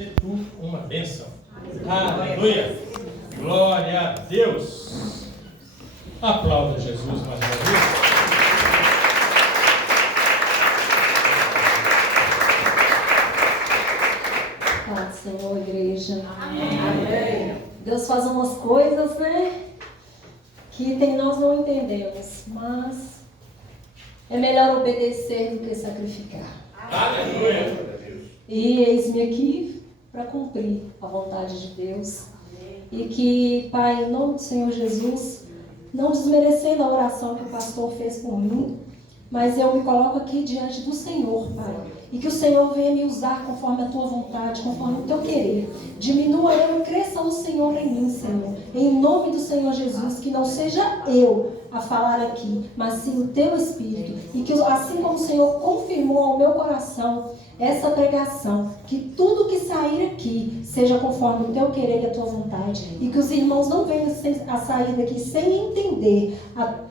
tu uma bênção. Aleluia! Glória a Deus! Aplauda Jesus mais uma vez. Paz, Senhor, igreja. Amém. Deus faz umas coisas, né? Que nós não entendemos, mas é melhor obedecer do que sacrificar. Aleluia! E eis-me aqui para cumprir a vontade de Deus. E que, Pai, em nome do Senhor Jesus, não desmerecendo a oração que o pastor fez por mim, mas eu me coloco aqui diante do Senhor, Pai. E que o Senhor venha me usar conforme a Tua vontade, conforme o Teu querer. Diminua eu e cresça o Senhor em mim, Senhor. Em nome do Senhor Jesus, que não seja eu a falar aqui, mas sim o Teu Espírito. E que assim como o Senhor confirmou ao meu coração essa pregação, que tudo que sair aqui seja conforme o Teu querer e a Tua vontade. E que os irmãos não venham a sair daqui sem entender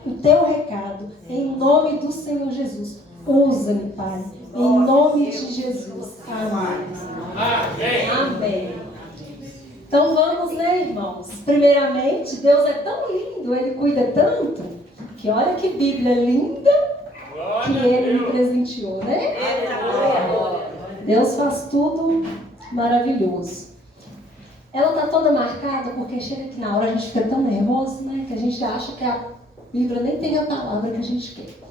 o Teu recado. Em nome do Senhor Jesus. Usa-me, Pai. Em nome de Jesus. Amém. Amém. Amém. Então vamos, né, irmãos? Primeiramente, Deus é tão lindo, Ele cuida tanto, que olha que Bíblia linda que Ele me presenteou, né? Deus faz tudo maravilhoso. Ela está toda marcada porque chega aqui na hora a gente fica tão nervoso, né? Que a gente acha que a Bíblia nem tem a palavra que a gente quer.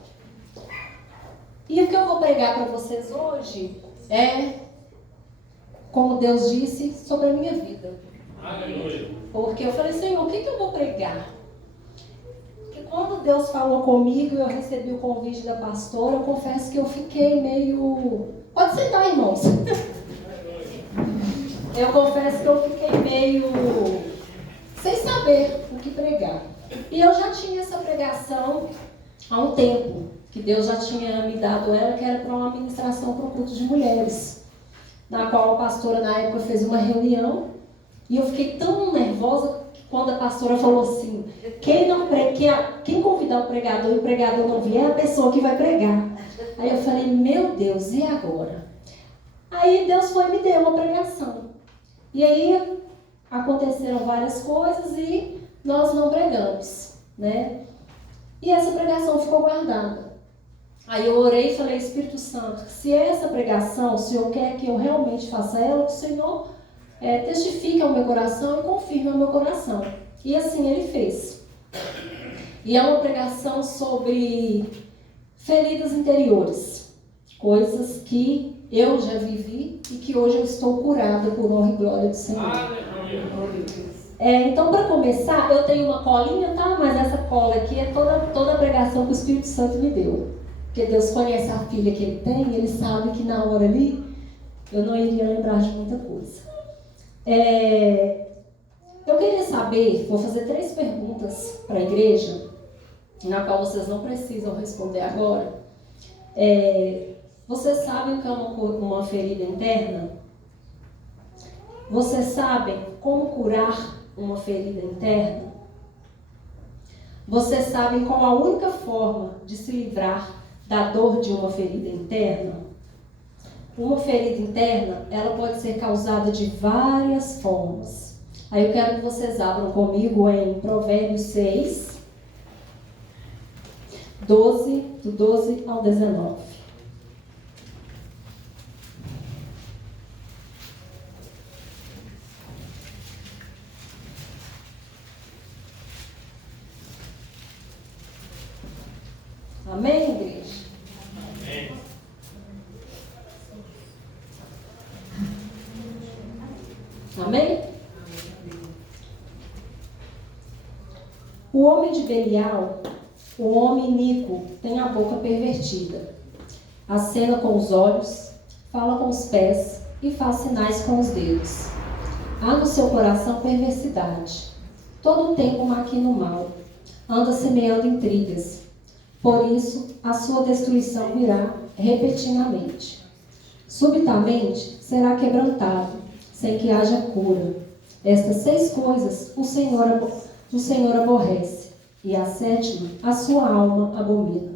E o que eu vou pregar para vocês hoje é, como Deus disse, sobre a minha vida. Aleluia! Porque eu falei, Senhor, o que eu vou pregar? Porque quando Deus falou comigo e eu recebi o convite da pastora, eu confesso que eu fiquei meio... Pode sentar, irmãos. Eu confesso que eu fiquei meio sem saber o que pregar. E eu já tinha essa pregação há um tempo, que Deus já tinha me dado ela, que era para uma ministração para o culto de mulheres, na qual a pastora na época fez uma reunião, e eu fiquei tão nervosa que quando a pastora falou assim, quem convidar o pregador e o pregador não vier, é a pessoa que vai pregar. Aí eu falei, meu Deus, e agora? Aí Deus foi e me deu uma pregação. E aí aconteceram várias coisas e nós não pregamos, né? E essa pregação ficou guardada. Aí eu orei e falei, Espírito Santo, se essa pregação, o Senhor quer que eu realmente faça ela, que o Senhor testifique ao meu coração e confirme ao meu coração. E assim Ele fez. E é uma pregação sobre feridas interiores, coisas que eu já vivi e que hoje eu estou curada por honra e glória do Senhor. Aleluia! Então, para começar, eu tenho uma colinha, tá? Mas essa cola aqui é toda a pregação que o Espírito Santo me deu. Porque Deus conhece a filha que Ele tem, Ele sabe que na hora ali eu não iria lembrar de muita coisa. Eu queria saber, vou fazer 3 perguntas para a igreja, na qual vocês não precisam responder agora. Vocês sabem o que é uma ferida interna? Vocês sabem como curar uma ferida interna? Vocês sabem qual a única forma de se livrar da dor de uma ferida interna? Uma ferida interna, ela pode ser causada de várias formas. Aí eu quero que vocês abram comigo em Provérbios 6, 12, do 12 ao 19. Amém, igreja? Amém. Amém? O homem de Belial, o homem iníquo, tem a boca pervertida. Acena com os olhos, fala com os pés e faz sinais com os dedos. Há no seu coração perversidade. Todo o tempo maquina o mal. Anda semeando intrigas. Por isso, a sua destruição virá repentinamente. Subitamente será quebrantado, sem que haja cura. Estas 6 coisas o Senhor aborrece, e a 7ª a sua alma abomina.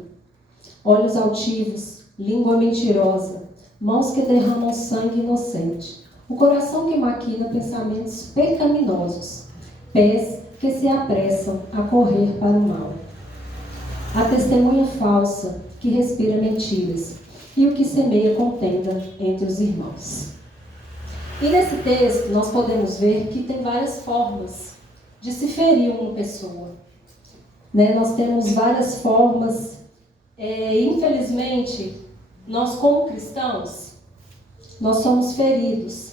Olhos altivos, língua mentirosa, mãos que derramam sangue inocente, o coração que maquina pensamentos pecaminosos, pés que se apressam a correr para o mal, a testemunha falsa que respira mentiras e o que semeia contenda entre os irmãos. E nesse texto nós podemos ver que tem várias formas de se ferir uma pessoa. Nós temos várias formas. Infelizmente, nós como cristãos, nós somos feridos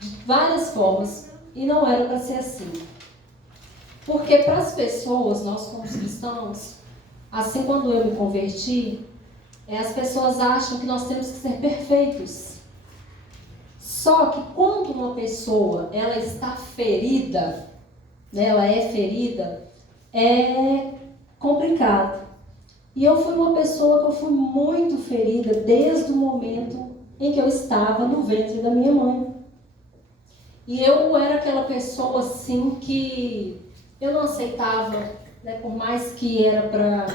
de várias formas e não era para ser assim. Porque para as pessoas, nós como cristãos, assim quando eu me converti, as pessoas acham que nós temos que ser perfeitos. Só que quando uma pessoa ela está ferida, ela é ferida, é complicado. E eu fui uma pessoa que eu fui muito ferida desde o momento em que eu estava no ventre da minha mãe. E eu era aquela pessoa assim que eu não aceitava, por mais que era para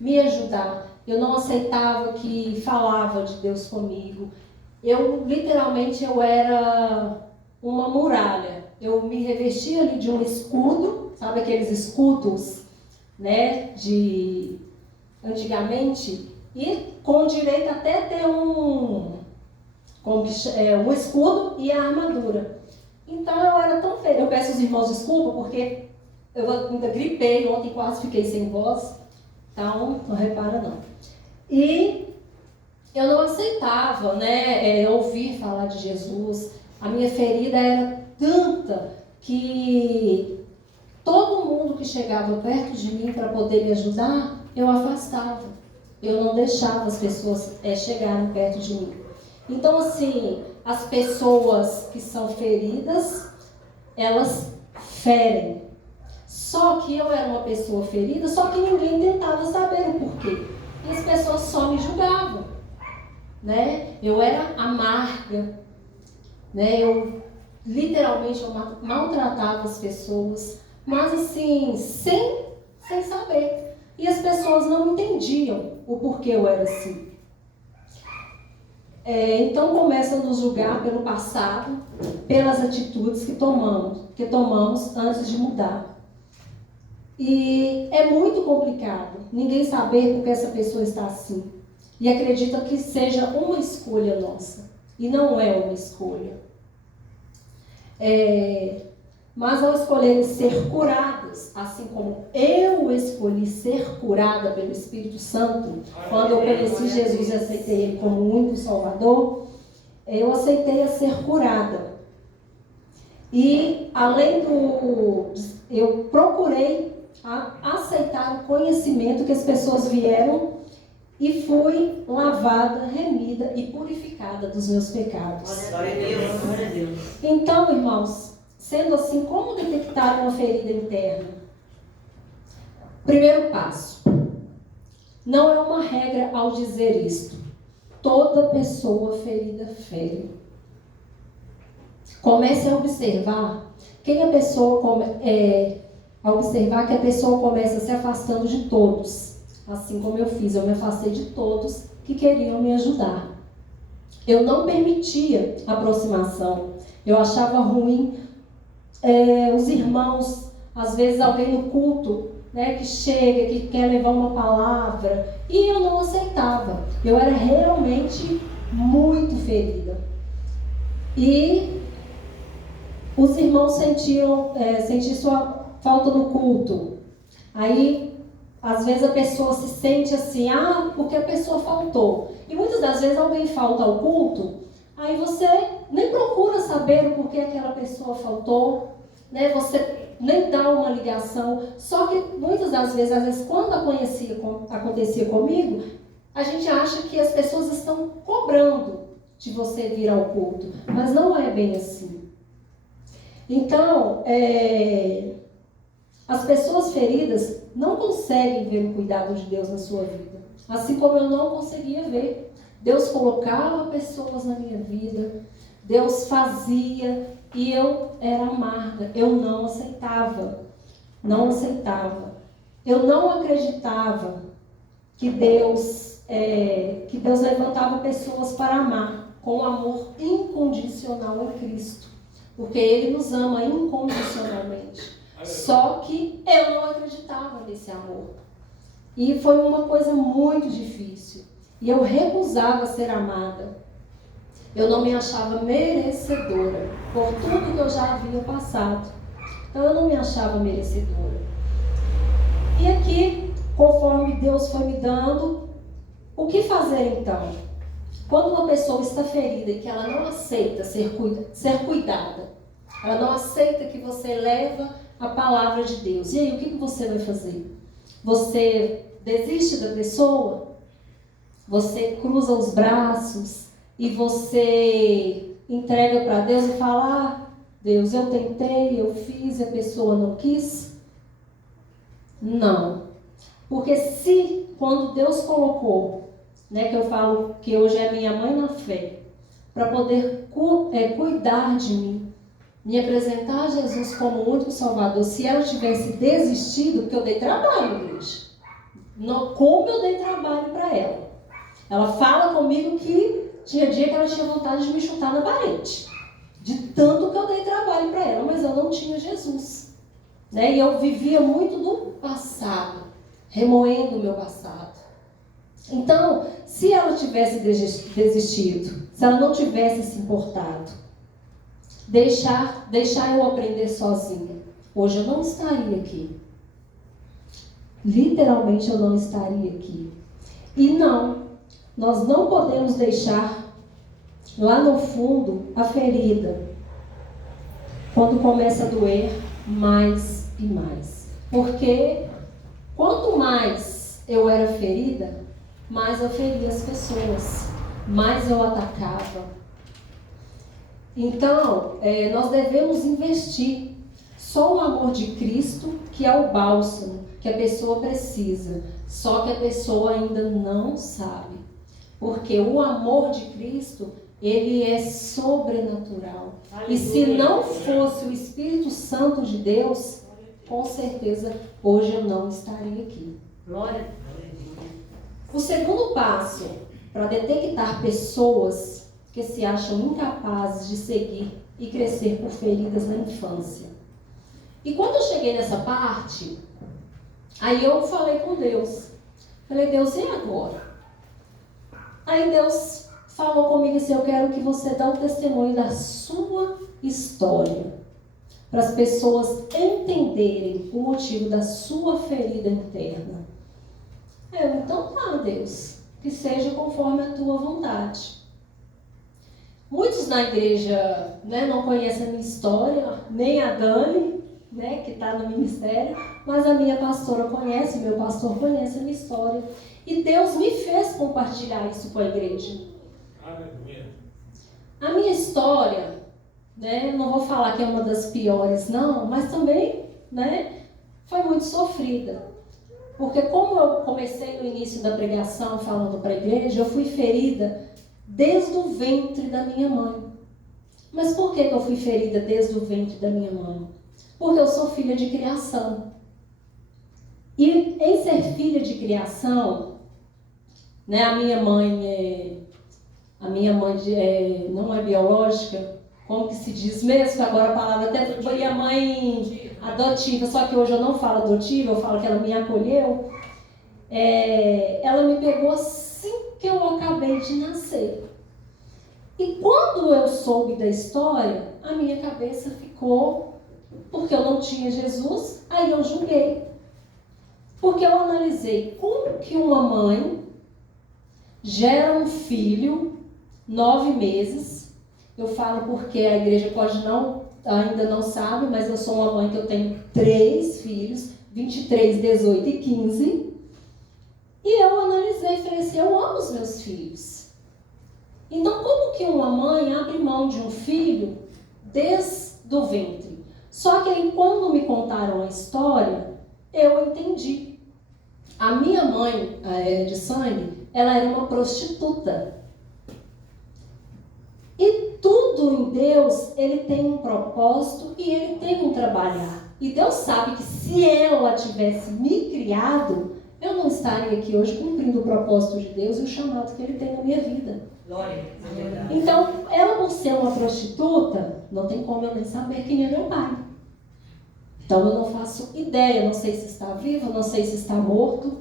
me ajudar, eu não aceitava que falava de Deus comigo. Literalmente, eu era uma muralha. Eu me revestia ali de um escudo, sabe aqueles escudos, de antigamente, e com direito até ter um escudo e a armadura. Então eu era tão feliz. Eu peço aos irmãos desculpa, porque eu ainda gripei ontem, quase fiquei sem voz, então não repara não. E eu não aceitava, ouvir falar de Jesus. A minha ferida era tanta que todo mundo que chegava perto de mim para poder me ajudar, eu afastava. Eu não deixava as pessoas chegarem perto de mim. Então, assim, as pessoas que são feridas, elas ferem. Só que eu era uma pessoa ferida, só que ninguém tentava saber o porquê. E as pessoas só me julgavam. Eu era amarga, eu literalmente maltratava as pessoas, mas assim, sem saber. E as pessoas não entendiam o porquê eu era assim. Então começam a nos julgar pelo passado, pelas atitudes que tomamos antes de mudar. E é muito complicado ninguém saber por que essa pessoa está assim. E acredita que seja uma escolha nossa. E não é uma escolha. Mas ao escolher ser curados, assim como eu escolhi ser curada pelo Espírito Santo, quando eu conheci Jesus e aceitei Ele como o único Salvador, eu aceitei a ser curada. E além eu procurei aceitar o conhecimento que as pessoas vieram e fui lavada, remida e purificada dos meus pecados. Glória a Deus, glória a Deus. Então, irmãos, sendo assim, como detectar uma ferida interna? Primeiro passo. Não é uma regra ao dizer isto. Toda pessoa ferida fere. Comece a observar observar que a pessoa começa se afastando de todos. Assim como eu fiz, eu me afastei de todos que queriam me ajudar. Eu não permitia aproximação. Eu achava ruim os irmãos, às vezes alguém no culto, que chega, que quer levar uma palavra, e eu não aceitava. Eu era realmente muito ferida. E os irmãos sentiram sua falta no culto. Aí, às vezes a pessoa se sente assim, porque a pessoa faltou. E muitas das vezes alguém falta ao culto, aí você nem procura saber o porquê aquela pessoa faltou, você nem dá uma ligação. Só que muitas das vezes, às vezes quando acontecia comigo, a gente acha que as pessoas estão cobrando de você vir ao culto, mas não é bem assim. Então, as pessoas feridas não conseguem ver o cuidado de Deus na sua vida. Assim como eu não conseguia ver. Deus colocava pessoas na minha vida. Deus fazia. E eu era amarga. Eu não aceitava. Não aceitava. Eu não acreditava que Deus levantava pessoas para amar. com o amor incondicional em Cristo. Porque Ele nos ama incondicionalmente. Só que eu não acreditava nesse amor. E foi uma coisa muito difícil. E eu recusava ser amada. Eu não me achava merecedora por tudo que eu já havia passado. Então eu não me achava merecedora. E aqui, conforme Deus foi me dando, o que fazer então? Quando uma pessoa está ferida e que ela não aceita ser cuidada, ela não aceita que você leva a palavra de Deus. E aí, o que você vai fazer? Você desiste da pessoa? Você cruza os braços e você entrega para Deus e fala: Deus, eu tentei, eu fiz e a pessoa não quis? Não. Porque se, quando Deus colocou, que eu falo que hoje é minha mãe na fé, para poder cuidar de mim, me apresentar a Jesus como o único Salvador, se ela tivesse desistido, porque eu dei trabalho, igreja. Como eu dei trabalho para ela. Ela fala comigo que tinha dia que ela tinha vontade de me chutar na parede. De tanto que eu dei trabalho para ela, mas eu não tinha Jesus. E eu vivia muito do passado, remoendo o meu passado. Então, se ela tivesse desistido, se ela não tivesse se importado, deixar eu aprender sozinha, hoje eu não estaria aqui. Literalmente eu não estaria aqui. E não, nós não podemos deixar lá no fundo a ferida, quando começa a doer mais e mais. Porque quanto mais eu era ferida, mais eu feria as pessoas, mais eu atacava. Então, nós devemos investir. Só o amor de Cristo, que é o bálsamo que a pessoa precisa. Só que a pessoa ainda não sabe. Porque o amor de Cristo, ele é sobrenatural. Aleluia. E se não fosse o Espírito Santo de Deus, com certeza hoje eu não estaria aqui. Glória. O segundo passo para detectar pessoas que se acham incapazes de seguir e crescer por feridas na infância. E quando eu cheguei nessa parte, aí eu falei com Deus. Falei: Deus, e agora? Aí Deus falou comigo assim: eu quero que você dê um testemunho da sua história, para as pessoas entenderem o motivo da sua ferida interna. Então tá, Deus, que seja conforme a tua vontade. Muitos na igreja não conhecem a minha história, nem a Dani, que está no ministério, mas a minha pastora conhece, meu pastor conhece a minha história. E Deus me fez compartilhar isso com a igreja. Aleluia. A minha história, não vou falar que é uma das piores, não, mas também, foi muito sofrida. Porque como eu comecei no início da pregação falando para a igreja, eu fui ferida desde o ventre da minha mãe. Mas por que eu fui ferida desde o ventre da minha mãe? Porque eu sou filha de criação. E em ser filha de criação, a minha mãe não é biológica, como que se diz mesmo, que agora a palavra até foi a mãe adotiva, só que hoje eu não falo adotiva, eu falo que ela me acolheu. Ela me pegou assim que eu acabei de nascer. E quando eu soube da história, a minha cabeça ficou, porque eu não tinha Jesus, aí eu julguei. Porque eu analisei como que uma mãe gera um filho, 9 meses. Eu falo porque a igreja ainda não sabe, mas eu sou uma mãe que eu tenho 3 filhos, 23, 18 e 15. E eu analisei e falei assim: eu amo os meus filhos. Então, como que uma mãe abre mão de um filho desde o ventre? Só que aí, quando me contaram a história, eu entendi. A minha mãe, de sangue, ela era uma prostituta. E tudo em Deus, ele tem um propósito e ele tem um trabalhar. E Deus sabe que se ela tivesse me criado, eu não estaria aqui hoje cumprindo o propósito de Deus e o chamado que ele tem na minha vida. Então, ela por ser uma prostituta, não tem como eu nem saber quem é meu pai. Então eu não faço ideia, não sei se está vivo, não sei se está morto.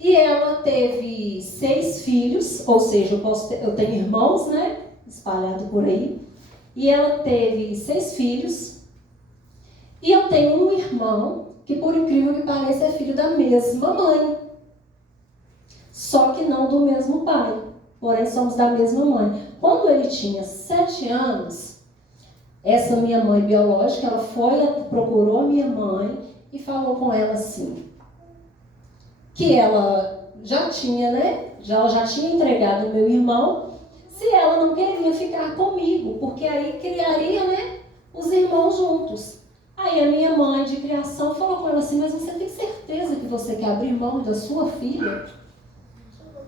E ela teve 6 filhos, ou seja, eu tenho irmãos, né, espalhados por aí. E ela teve 6 filhos. E eu tenho um irmão, que por incrível que pareça é filho da mesma mãe. Só que não do mesmo pai. Porém, somos da mesma mãe. Quando ele tinha 7 anos, essa minha mãe biológica, ela procurou a minha mãe e falou com ela assim, que ela já tinha, né? Já tinha entregado o meu irmão, se ela não queria ficar comigo, porque aí criaria, né, os irmãos juntos. Aí a minha mãe de criação falou com ela assim, mas você tem certeza que você quer abrir mão da sua filha?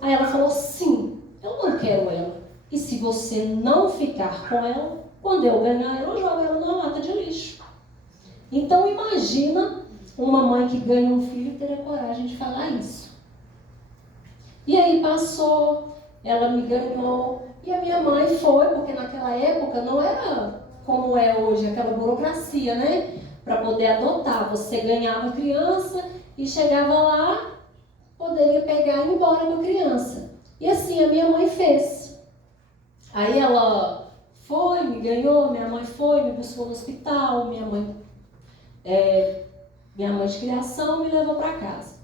Aí ela falou, sim, eu não quero ela. E se você não ficar com ela, quando eu ganhar ela, eu jogo ela numa lata de lixo. Então imagina uma mãe que ganha um filho e ter a coragem de falar isso. E aí passou, ela me ganhou, e a minha mãe foi, porque naquela época não era como é hoje, aquela burocracia, né? Para poder adotar. Você ganhava criança e chegava lá, poderia pegar e ir embora com a criança. E assim a minha mãe fez. Aí ela foi, me ganhou, minha mãe foi, me buscou no hospital, minha mãe de criação me levou para casa.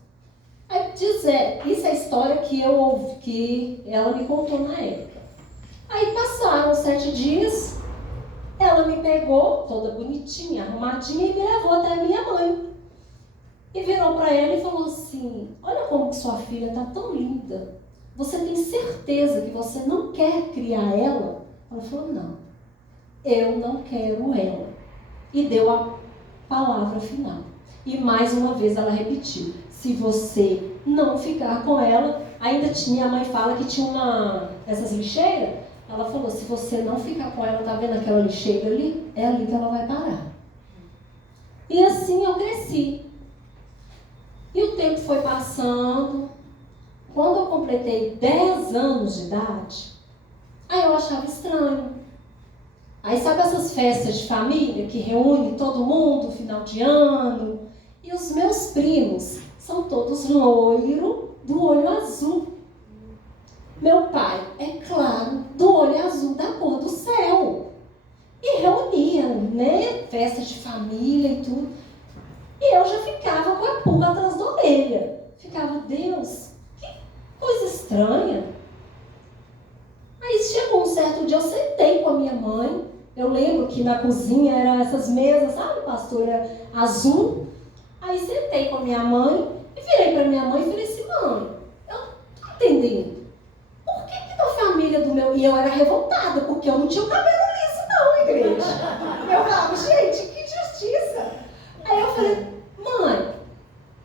Aí isso é a história que eu ouvi, que ela me contou na época. Aí passaram 7 dias, ela me pegou, toda bonitinha, arrumadinha, e me levou até a minha mãe. E virou para ela e falou assim, olha como que sua filha está tão linda. Você tem certeza que você não quer criar ela? Ela falou, não, eu não quero ela. E deu a palavra final. E mais uma vez ela repetiu, se você não ficar com ela, ainda tinha, a mãe fala que tinha essas lixeiras, ela falou, se você não ficar com ela, tá vendo aquela lixeira ali? É ali que ela vai parar. E assim eu cresci. E o tempo foi passando. Quando eu completei 10 anos de idade, aí eu achava estranho. Aí sabe essas festas de família que reúne todo mundo no final de ano? E os meus primos são todos loiros do olho azul. Meu pai, é claro, do olho azul da cor do céu. E reunia, né? Festa de família e tudo. E eu já ficava com a pulga atrás da orelha. Ficava, Deus, que coisa estranha. Aí chegou um certo dia, eu sentei com a minha mãe. Eu lembro que na cozinha eram essas mesas, sabe, pastora, azul. Aí sentei com a minha mãe e virei para minha mãe e falei assim, mãe, eu não tô entendendo. Por que da família do meu... E eu era revoltada, porque eu não tinha o cabelo liso não, igreja. Eu falava, gente, que injustiça. Aí eu falei, mãe,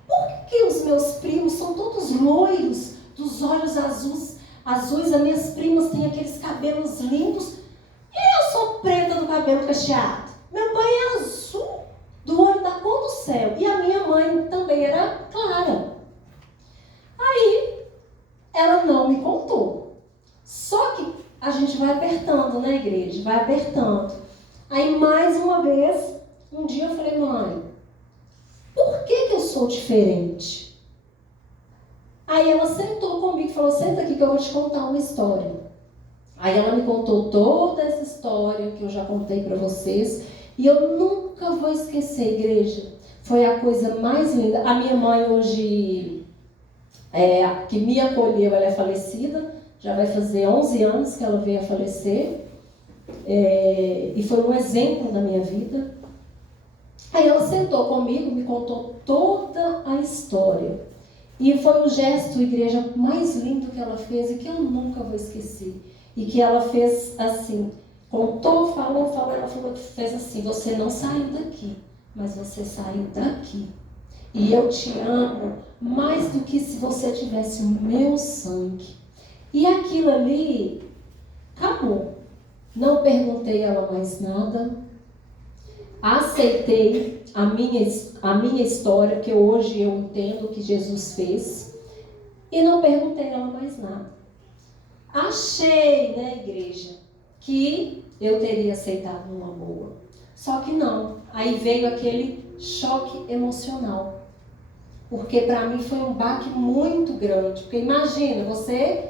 por que os meus primos são todos loiros, dos olhos azuis, as minhas primas têm aqueles cabelos lindos, e eu sou preta do cabelo cacheado? Meu pai é azul, do olho da cor do céu, e a minha mãe também era clara. Aí, ela não me contou. Só que a gente vai apertando, né, igreja? Vai apertando. Aí, mais uma vez, um dia eu falei, mãe, por que eu sou diferente? Aí ela sentou comigo e falou, senta aqui que eu vou te contar uma história. Aí ela me contou toda essa história que eu já contei para vocês. E eu nunca vou esquecer, igreja. Foi a coisa mais linda. A minha mãe hoje, que me acolheu, ela é falecida. Já vai fazer 11 anos que ela veio a falecer. E foi um exemplo na minha vida. Aí ela sentou comigo, me contou toda a história. E foi o gesto, igreja, mais lindo que ela fez e que eu nunca vou esquecer. E que ela fez assim, contou, falou, ela falou que fez assim, você não saiu daqui, mas você saiu daqui. E eu te amo mais do que se você tivesse o meu sangue. E aquilo ali, acabou. Não perguntei a ela mais nada. Aceitei a minha história, que hoje eu entendo que Jesus fez, e não perguntei a ela mais nada. achei, né, igreja, que eu teria aceitado numa boa. Só que não. Aí veio aquele choque emocional. Porque para mim foi um baque muito grande. Porque imagina, você,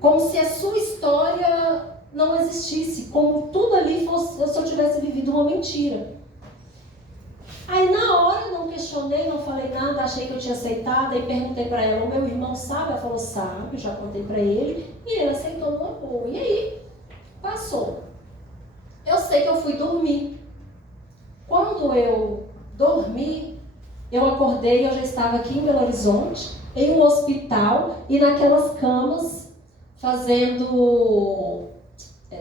como se a sua história não existisse, como tudo ali fosse, se eu tivesse vivido uma mentira. Aí na hora não questionei, não falei nada, achei que eu tinha aceitado, aí perguntei para ela, o meu irmão sabe? Ela falou, sabe, já contei para ele, e ele aceitou numa boa. E aí, passou. Eu sei que eu fui dormir. Quando eu dormi, eu acordei, eu já estava aqui em Belo Horizonte, em um hospital, e naquelas camas, fazendo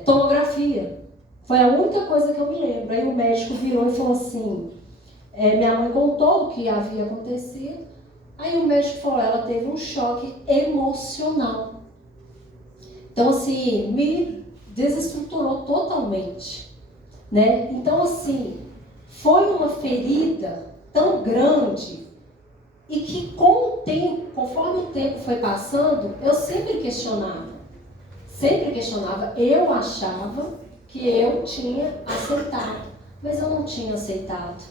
tomografia. Foi a única coisa que eu me lembro. Aí o médico virou e falou assim, minha mãe contou o que havia acontecido. Aí o médico falou, ela teve um choque emocional. Então, assim, me desestruturou totalmente, né? Então, assim, foi uma ferida tão grande e que com o tempo, conforme o tempo foi passando, eu sempre questionava. Eu achava que eu tinha aceitado, mas eu não tinha aceitado.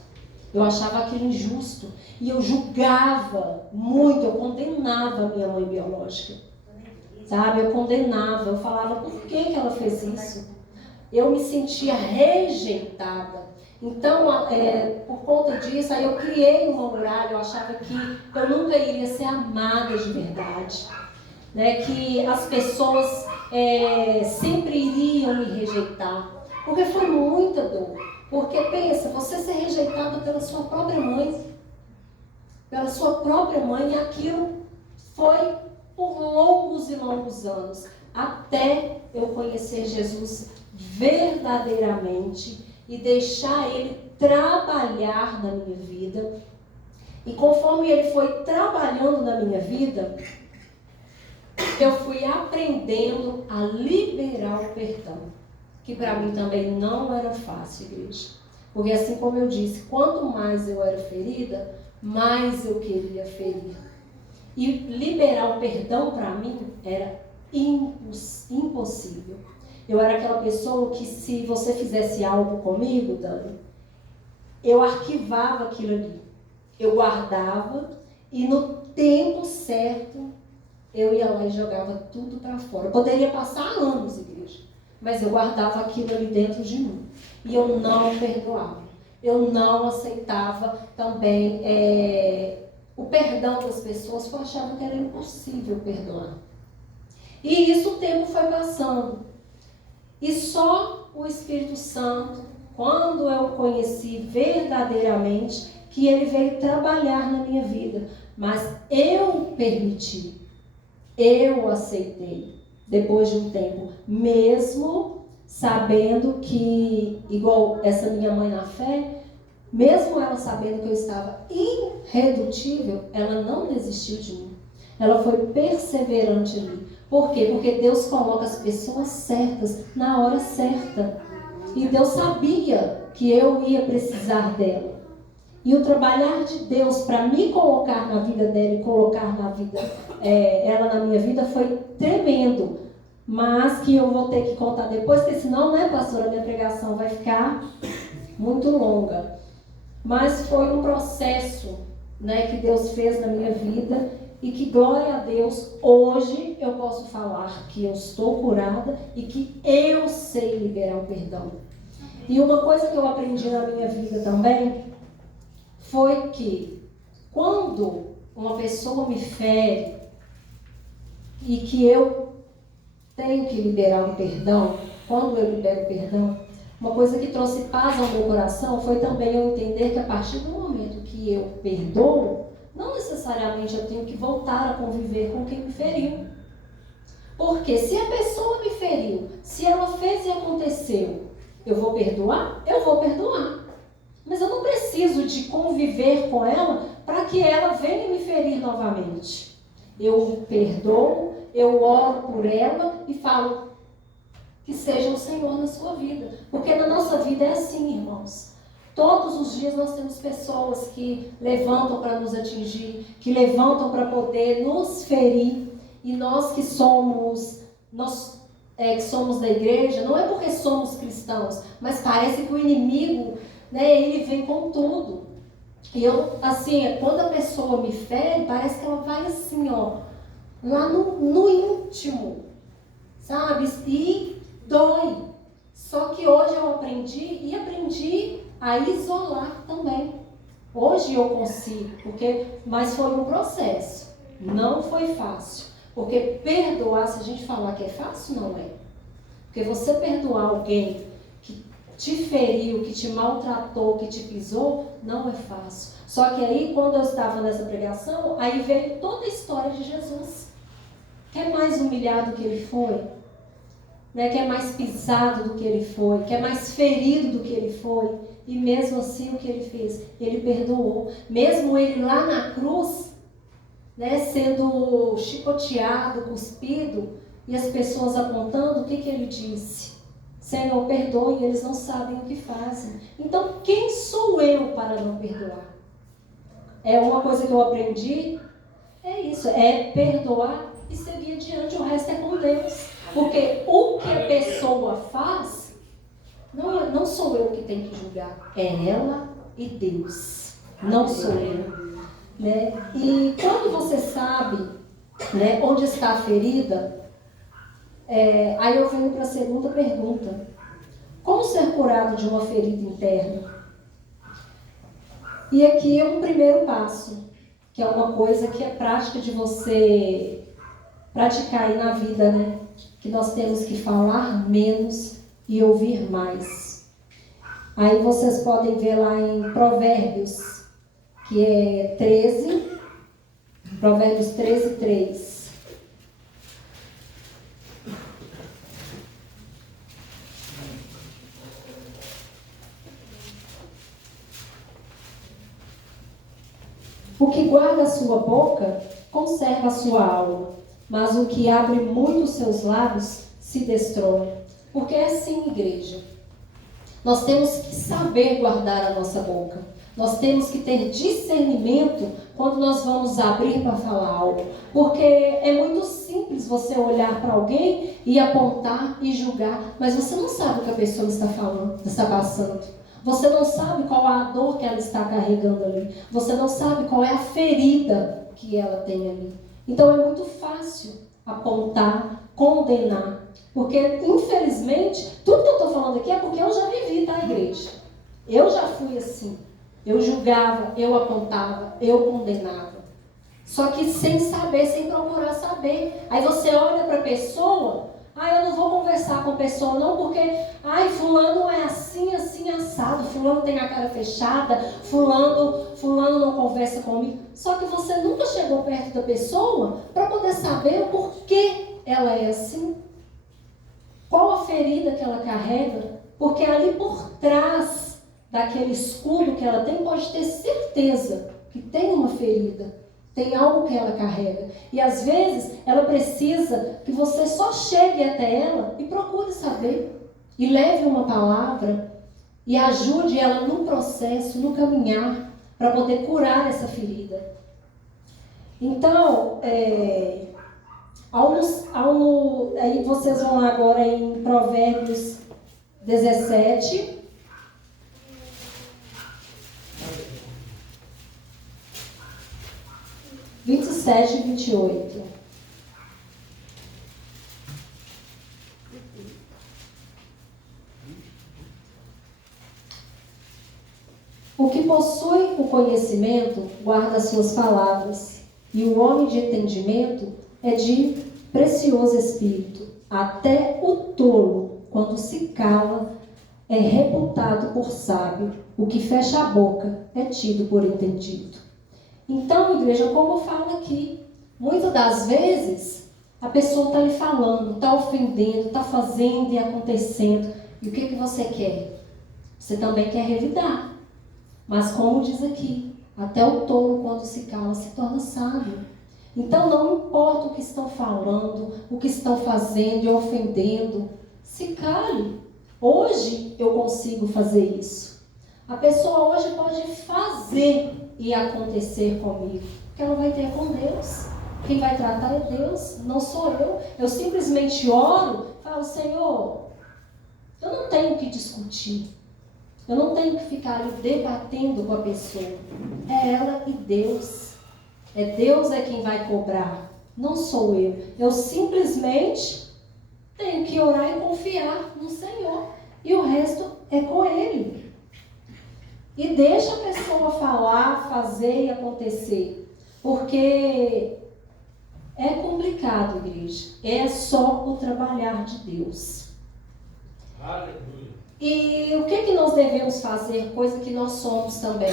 Eu achava aquilo injusto e eu julgava muito, eu condenava a minha mãe biológica, sabe? Eu condenava, eu falava, por que ela fez isso? Eu me sentia rejeitada. Então, por conta disso, aí eu criei uma muralha, eu achava que eu nunca iria ser amada de verdade, né? Que as pessoas sempre iriam me rejeitar, porque foi muita dor. Porque pensa, você ser rejeitada pela sua própria mãe, e aquilo foi por longos e longos anos, até eu conhecer Jesus verdadeiramente e deixar Ele trabalhar na minha vida. E conforme Ele foi trabalhando na minha vida, eu fui aprendendo a liberar o perdão. Que para mim também não era fácil, igreja. Porque assim como eu disse, quanto mais eu era ferida, mais eu queria ferir. E liberar o perdão para mim era impossível. Eu era aquela pessoa que se você fizesse algo comigo, Dani, eu arquivava aquilo ali. Eu guardava e no tempo certo eu ia lá e jogava tudo para fora. Eu poderia passar anos, igreja, mas eu guardava aquilo ali dentro de mim. E eu não perdoava. Eu não aceitava também o perdão das pessoas, porque eu achava que era impossível perdoar. E isso o tempo foi passando. E só o Espírito Santo, quando eu conheci verdadeiramente, que ele veio trabalhar na minha vida. Mas eu permiti, eu aceitei, depois de um tempo, mesmo sabendo que, igual essa minha mãe na fé, mesmo ela sabendo que eu estava irredutível, ela não desistiu de mim. Ela foi perseverante ali. Por quê? Porque Deus coloca as pessoas certas na hora certa. E Deus sabia que eu ia precisar dela. E o trabalhar de Deus para me colocar na vida dela e colocar na vida, ela na minha vida foi tremendo. Mas que eu vou ter que contar depois, porque senão, né, pastora, minha pregação vai ficar muito longa. Mas foi um processo, né, que Deus fez na minha vida e que, glória a Deus, hoje eu posso falar que eu estou curada e que eu sei liberar o perdão. E uma coisa que eu aprendi na minha vida também foi que quando uma pessoa me fere e que eu tenho que liberar o perdão, quando eu libero o perdão, uma coisa que trouxe paz ao meu coração foi também eu entender que a partir do momento que eu perdoo, não necessariamente eu tenho que voltar a conviver com quem me feriu. Porque se a pessoa me feriu, se ela fez e aconteceu, eu vou perdoar? Eu vou perdoar. Mas eu não preciso de conviver com ela para que ela venha me ferir novamente. Eu perdoo, eu oro por ela e falo que seja o Senhor na sua vida. Porque na nossa vida é assim, irmãos. Todos os dias nós temos pessoas que levantam para nos atingir, que levantam para poder nos ferir. E nós que somos nós que somos da igreja, não é porque somos cristãos, mas parece que o inimigo, né, ele vem com tudo. E eu, assim, quando a pessoa me fere, parece que ela vai assim, ó, lá no íntimo, sabe? E dói. Só que hoje eu aprendi a isolar também. Hoje eu consigo, mas foi um processo. Não foi fácil. Porque perdoar, se a gente falar que é fácil, não é. Porque você perdoar alguém que te feriu, que te maltratou, que te pisou, não é fácil. Só que aí, quando eu estava nessa pregação, aí veio toda a história de Jesus. Que é mais humilhado que ele foi, né? Que é mais pisado do que ele foi, que é mais ferido do que ele foi. E mesmo assim, o que ele fez? Ele perdoou. Mesmo ele lá na cruz, né, sendo chicoteado, cuspido, e as pessoas apontando, o que ele disse? Senhor, perdoe, eles não sabem o que fazem. Então, quem sou eu para não perdoar? É uma coisa que eu aprendi, é isso, é perdoar e seguir adiante, o resto é com Deus. Porque o que a pessoa faz, não sou eu que tenho que julgar, é ela e Deus, não sou eu. Né? E quando você sabe, né, onde está a ferida, aí eu venho para a segunda pergunta. Como ser curado de uma ferida interna? E aqui é um primeiro passo, que é uma coisa que é prática de você praticar aí na vida, né? Que nós temos que falar menos e ouvir mais. Aí vocês podem ver lá em Provérbios, que é 13, Provérbios 13, 3. O que guarda a sua boca, conserva a sua alma, mas o que abre muito os seus lábios, se destrói. Porque é assim, igreja. Nós temos que saber guardar a nossa boca. Nós temos que ter discernimento quando nós vamos abrir para falar algo. Porque é muito simples você olhar para alguém e apontar e julgar, mas você não sabe o que a pessoa está falando, está passando. Você não sabe qual a dor que ela está carregando ali. Você não sabe qual é a ferida que ela tem ali. Então é muito fácil apontar, condenar. Porque, infelizmente, tudo que eu estou falando aqui é porque eu já vivi, tá, igreja? Eu já fui assim. Eu julgava, eu apontava, eu condenava. Só que sem saber, sem procurar saber. Aí você olha para a pessoa, eu não vou conversar com a pessoa não, porque, fulano é assim, assim, assado. Fulano tem a cara fechada, fulano não conversa comigo. Só que você nunca chegou perto da pessoa para poder saber o porquê ela é assim. Qual a ferida que ela carrega? Porque ali por trás daquele escudo que ela tem, pode ter certeza que tem uma ferida, tem algo que ela carrega. E às vezes ela precisa que você só chegue até ela e procure saber. E leve uma palavra e ajude ela no processo, no caminhar, para poder curar essa ferida. Então, aí vocês vão lá agora em Provérbios 17. (27 e 28). O que possui o conhecimento guarda suas palavras, e o homem de entendimento é de precioso espírito. Até o tolo, quando se cala, é reputado por sábio. O que fecha a boca é tido por entendido. Então, igreja, como eu falo aqui, muitas das vezes a pessoa está lhe falando, está ofendendo, está fazendo e acontecendo. E o que você quer? Você também quer revidar. Mas como diz aqui, até o tolo, quando se cala, se torna sábio. Então, não importa o que estão falando, o que estão fazendo e ofendendo, se cale. Hoje eu consigo fazer isso. A pessoa hoje pode fazer e acontecer comigo, porque ela vai ter com Deus. Quem vai tratar é Deus, não sou eu. Eu simplesmente oro, falo, Senhor, eu não tenho que discutir. Eu não tenho que ficar ali debatendo com a pessoa. É ela e Deus. Deus é quem vai cobrar, não sou eu. Eu simplesmente tenho que orar e confiar no Senhor. E o resto é com Ele. E deixa a pessoa falar, fazer e acontecer. Porque é complicado, igreja. É só o trabalhar de Deus. Aleluia. E o que nós devemos fazer? Coisa que nós somos também.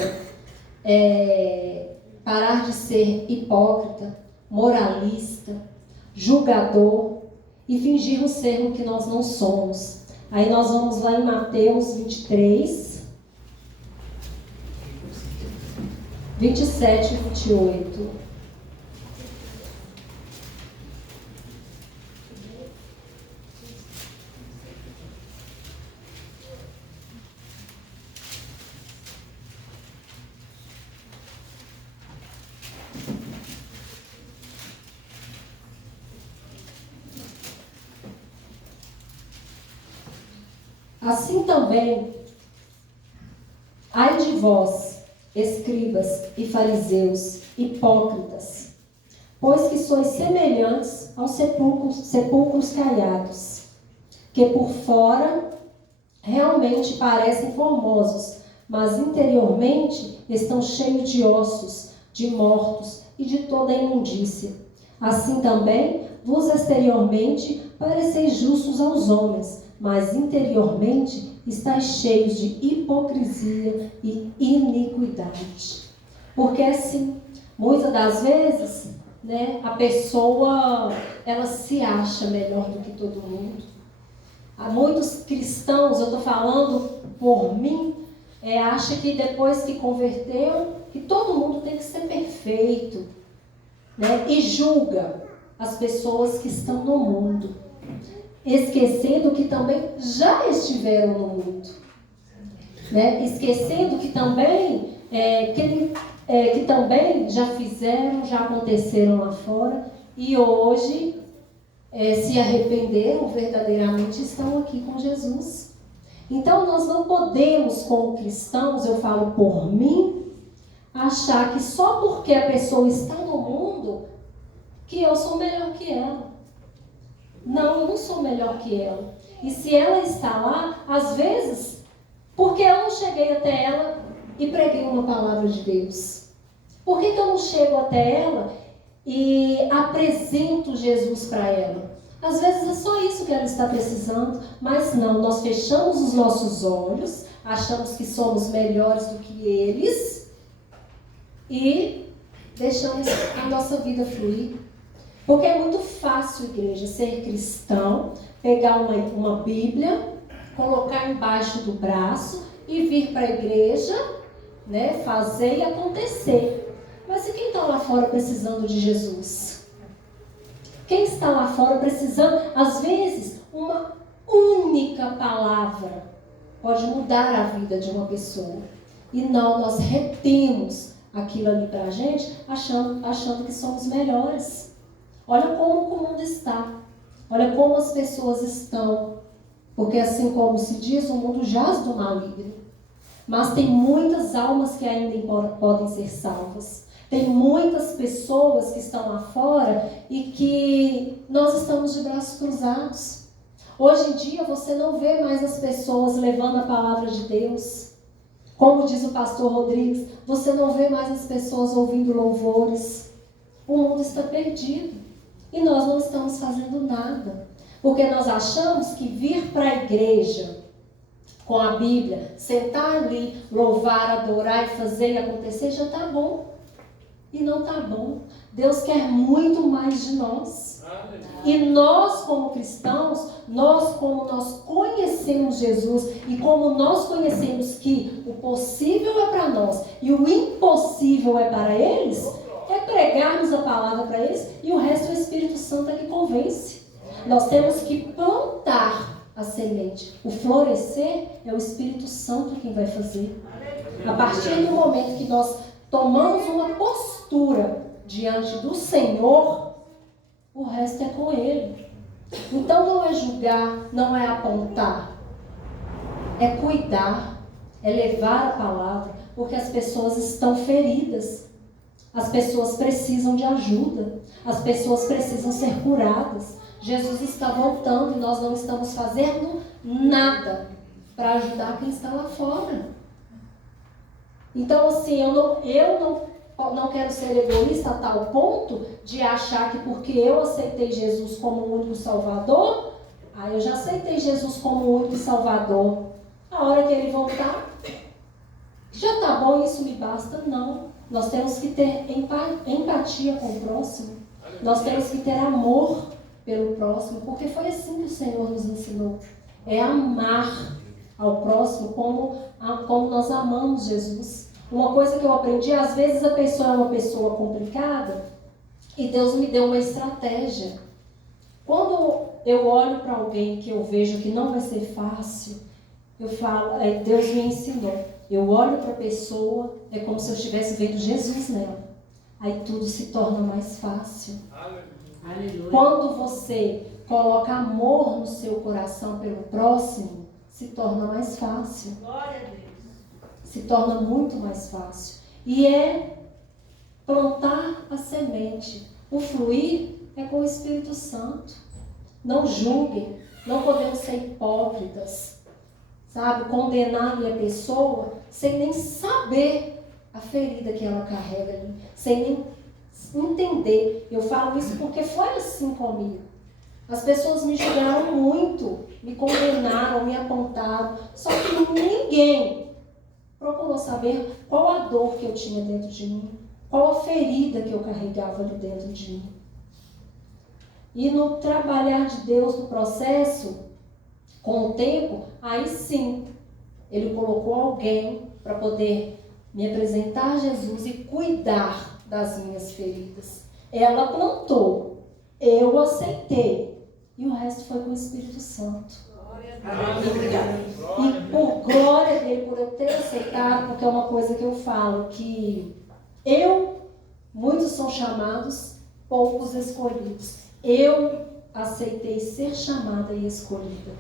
Parar de ser hipócrita, moralista, julgador e fingirmos ser o que nós não somos. Aí nós vamos lá em Mateus 23, 27 e 28. Assim também, ai de vós, escribas e fariseus, hipócritas, pois que sois semelhantes aos sepulcros caiados, que por fora realmente parecem formosos, mas interiormente estão cheios de ossos, de mortos e de toda imundícia. Assim também, vos exteriormente pareceis justos aos homens, mas interiormente estáis cheios de hipocrisia e iniquidade. Porque assim, muitas das vezes, a pessoa, ela se acha melhor do que todo mundo. Há muitos cristãos, eu estou falando por mim, acha que depois que converteu, que todo mundo tem que ser perfeito, e julga as pessoas que estão no mundo, esquecendo que também já estiveram no mundo, esquecendo que também que também já fizeram, já aconteceram lá fora e hoje se arrependeram verdadeiramente, estão aqui com Jesus. Então nós não podemos, como cristãos, eu falo por mim, achar que só porque a pessoa está no mundo que eu sou melhor que ela. Não, eu não sou melhor que ela. E se ela está lá, às vezes, porque eu não cheguei até ela e preguei uma palavra de Deus? Por que eu não chego até ela e apresento Jesus para ela? Às vezes é só isso que ela está precisando, mas não, nós fechamos os nossos olhos, achamos que somos melhores do que eles e deixamos a nossa vida fluir. Porque é muito fácil, igreja, ser cristão, pegar uma Bíblia, colocar embaixo do braço e vir para a igreja, fazer e acontecer. Mas e quem está lá fora precisando de Jesus? Quem está lá fora precisando, às vezes, uma única palavra pode mudar a vida de uma pessoa. E não, nós retemos aquilo ali para a gente, achando que somos melhores. Olha como o mundo está. Olha como as pessoas estão. Porque assim como se diz, o mundo jaz do maligno. Mas tem muitas almas que ainda podem ser salvas. Tem muitas pessoas que estão lá fora e que nós estamos de braços cruzados. Hoje em dia você não vê mais as pessoas levando a palavra de Deus. Como diz o pastor Rodrigues, você não vê mais as pessoas ouvindo louvores. O mundo está perdido. E nós não estamos fazendo nada. Porque nós achamos que vir para a igreja com a Bíblia, sentar ali, louvar, adorar e fazer e acontecer, já está bom. E não está bom. Deus quer muito mais de nós. E nós, como cristãos, como nós conhecemos Jesus e como nós conhecemos que o possível é para nós e o impossível é para eles, é pregarmos a palavra para eles e o resto o Espírito Santo é que convence. Nós temos que plantar a semente. O florescer é o Espírito Santo quem vai fazer. A partir do momento que nós tomamos uma postura diante do Senhor, o resto é com Ele. Então não é julgar, não é apontar, é cuidar, é levar a palavra, porque as pessoas estão feridas, as pessoas precisam de ajuda, as pessoas precisam ser curadas. Jesus está voltando e nós não estamos fazendo nada para ajudar quem está lá fora. Então, assim, eu não quero ser egoísta a tal ponto de achar que porque eu aceitei Jesus como o único Salvador, eu já aceitei Jesus como o único Salvador. A hora que Ele voltar, já está bom, isso me basta. Não. Nós temos que ter empatia com o próximo. Nós temos que ter amor pelo próximo, porque foi assim que o Senhor nos ensinou. É amar ao próximo como nós amamos Jesus. Uma coisa que eu aprendi, às vezes a pessoa é uma pessoa complicada e Deus me deu uma estratégia. Quando eu olho para alguém que eu vejo que não vai ser fácil, eu falo, Deus me ensinou. Eu olho para a pessoa, é como se eu estivesse vendo Jesus nela. Aí tudo se torna mais fácil. Aleluia. Quando você coloca amor no seu coração pelo próximo, se torna mais fácil. Glória a Deus. Se torna muito mais fácil. E é plantar a semente. O fluir é com o Espírito Santo. Não julguem. Não podemos ser hipócritas. Sabe? Condenar a pessoa sem nem saber a ferida que ela carrega ali. Sem nem entender. Eu falo isso porque foi assim comigo. As pessoas me julgaram muito. Me condenaram, me apontaram. Só que ninguém procurou saber qual a dor que eu tinha dentro de mim, qual a ferida que eu carregava ali dentro de mim. E no trabalhar de Deus, no processo, com o tempo, aí sim, Ele colocou alguém para poder me apresentar a Jesus e cuidar das minhas feridas. Ela plantou, eu aceitei, e o resto foi com o Espírito Santo. E por glória dele, por eu ter aceitado, porque é uma coisa que eu falo, que muitos são chamados, poucos escolhidos. Eu aceitei ser chamada e escolhida.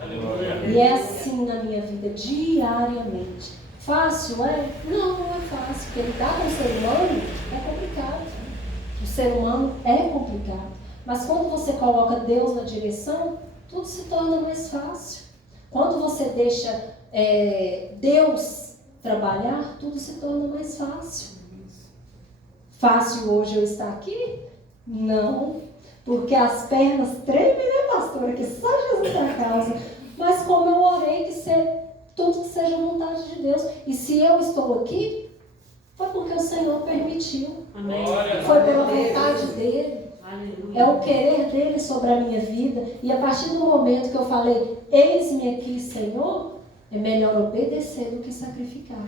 Aleluia. E é assim na minha vida, diariamente. Fácil é? Não é fácil, porque lidar com o ser humano é complicado. O ser humano é complicado. Mas quando você coloca Deus na direção, tudo se torna mais fácil. Quando você deixa Deus trabalhar, tudo se torna mais fácil. Fácil hoje eu estar aqui? Não. Porque as pernas tremem, né, pastora? Que só Jesus é a causa. Mas como eu orei, tudo que seja vontade de Deus. E se eu estou aqui, foi porque o Senhor permitiu. Amém. Foi pela vontade dele. Aleluia. É o querer dele sobre a minha vida. E a partir do momento que eu falei, eis-me aqui, Senhor, é melhor obedecer do que sacrificar.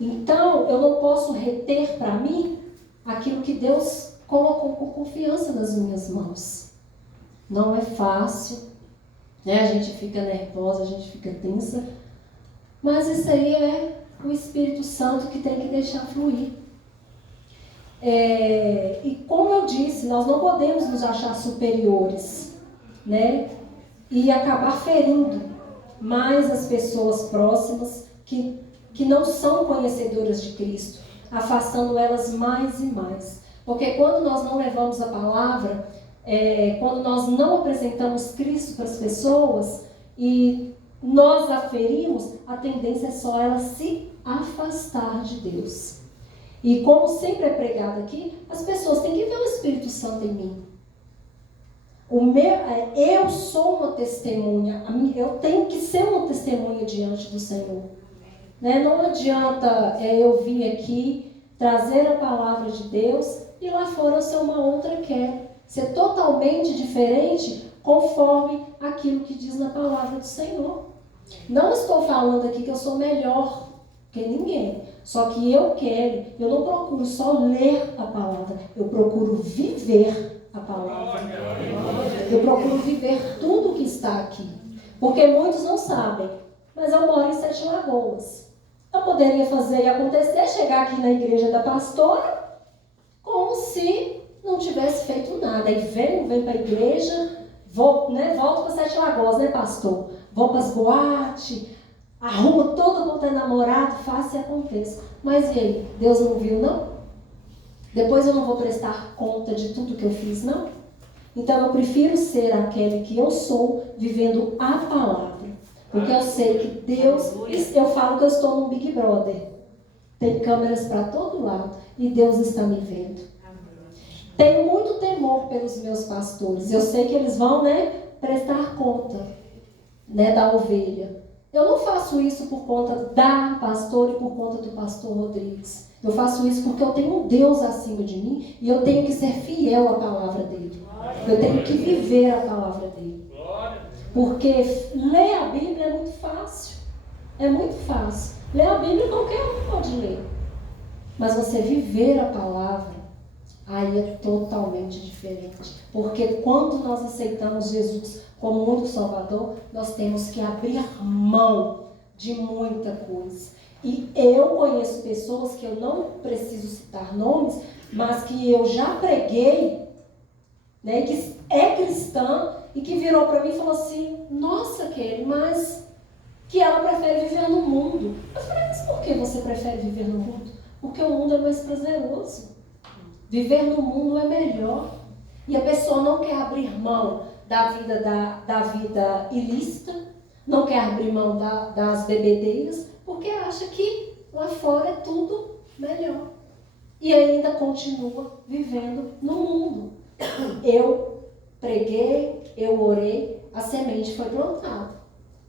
Então, eu não posso reter para mim aquilo que Deus colocou com confiança nas minhas mãos. Não é fácil, né? A gente fica nervosa, a gente fica tensa, mas isso aí é o Espírito Santo que tem que deixar fluir. E como eu disse, nós não podemos nos achar superiores, né? E acabar ferindo mais as pessoas próximas que não são conhecedoras de Cristo, afastando elas mais e mais. Porque quando nós não levamos a palavra, quando nós não apresentamos Cristo para as pessoas e nós a ferimos, a tendência é só ela se afastar de Deus. E como sempre é pregado aqui, as pessoas têm que ver o Espírito Santo em mim. Eu sou uma testemunha, eu tenho que ser uma testemunha diante do Senhor. Né? Não adianta eu vir aqui, trazer a palavra de Deus e lá fora eu ser uma outra quer. Ser totalmente diferente conforme aquilo que diz na palavra do Senhor. Não estou falando aqui que eu sou melhor que ninguém. Só que eu não procuro só ler a palavra, eu procuro viver a palavra. Eu procuro viver tudo que está aqui. Porque muitos não sabem, mas eu moro em Sete Lagoas. Eu poderia fazer e acontecer, chegar aqui na igreja da pastora como se não tivesse feito nada. Aí vem para a igreja, volto para Sete Lagoas, né, pastor? Vou para as boates, arrumo todo quanto é namorado, faço e aconteça. Mas e aí, Deus não viu, não? Depois eu não vou prestar conta de tudo que eu fiz, não? Então eu prefiro ser aquele que eu sou, vivendo a palavra. Porque eu sei que Deus, eu falo que eu estou num Big Brother. Tem câmeras para todo lado e Deus está me vendo. Tenho muito temor pelos meus pastores. Eu sei que eles vão, prestar conta, da ovelha. Eu não faço isso por conta da pastora e por conta do pastor Rodrigues. Eu faço isso porque eu tenho um Deus acima de mim e eu tenho que ser fiel à palavra dele. Eu tenho que viver a palavra dele. Porque ler a Bíblia é muito fácil. É muito fácil. Ler a Bíblia qualquer um pode ler. Mas você viver a palavra, aí é totalmente diferente. Porque quando nós aceitamos Jesus como único Salvador, nós temos que abrir mão de muita coisa. E eu conheço pessoas que eu não preciso citar nomes, mas que eu já preguei, que é cristã e que virou para mim e falou assim: nossa, Kelly, mas que ela prefere viver no mundo. Eu falei: mas por que você prefere viver no mundo? Porque o mundo é mais prazeroso. Viver no mundo é melhor. E a pessoa não quer abrir mão da vida ilícita, não quer abrir mão das bebedeiras, porque acha que lá fora é tudo melhor. E ainda continua vivendo no mundo. Eu preguei, eu orei, a semente foi plantada.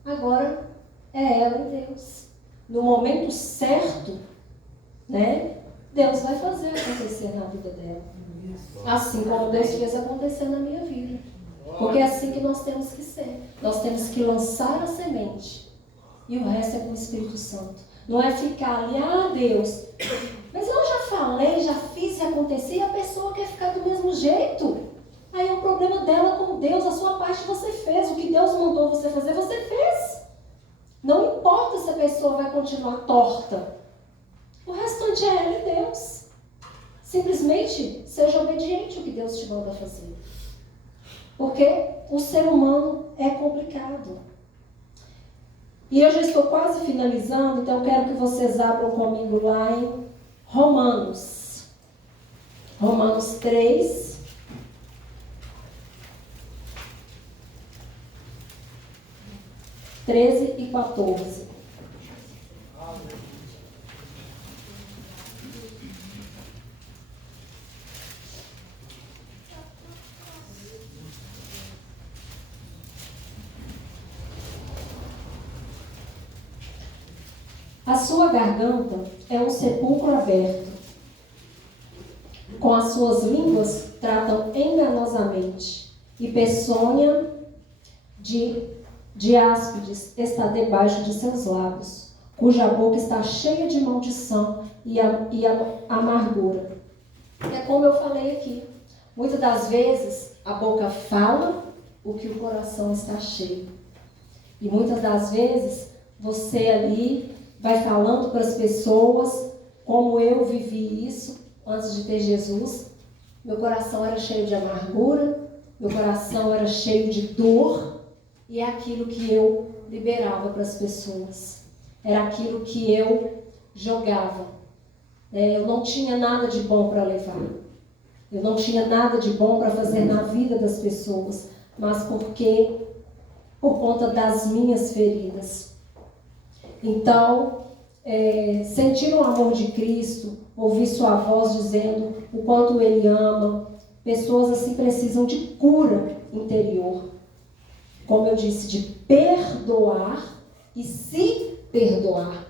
Agora é ela e Deus. No momento certo, Deus vai fazer acontecer na vida dela. Assim como Deus fez acontecer na minha vida. Porque é assim que nós temos que ser. Nós temos que lançar a semente. E o resto é com o Espírito Santo. Não é ficar ali: Deus, mas eu já falei, já fiz e acontecer, e a pessoa quer ficar do mesmo jeito. Aí é o problema dela com Deus. A sua parte você fez. O que Deus mandou você fazer, você fez. Não importa se a pessoa vai continuar torta. O restante é ela e Deus. Simplesmente seja obediente ao que Deus te manda fazer. Porque o ser humano é complicado. E eu já estou quase finalizando, então eu quero que vocês abram comigo lá em Romanos. Romanos 3. (13 e 14). A sua garganta é um sepulcro aberto. Com as suas línguas tratam enganosamente. E peçonha de áspides está debaixo de seus lábios, cuja boca está cheia de maldição e amargura. É como eu falei aqui. Muitas das vezes a boca fala o que o coração está cheio. E muitas das vezes você ali vai falando para as pessoas, como eu vivi isso antes de ter Jesus. Meu coração era cheio de amargura, meu coração era cheio de dor, e é aquilo que eu liberava para as pessoas. Era aquilo que eu jogava. Eu não tinha nada de bom para levar. Eu não tinha nada de bom para fazer na vida das pessoas, mas por conta das minhas feridas. Então, sentir o amor de Cristo, ouvir sua voz dizendo o quanto Ele ama, pessoas assim precisam de cura interior. Como eu disse, de perdoar e se perdoar.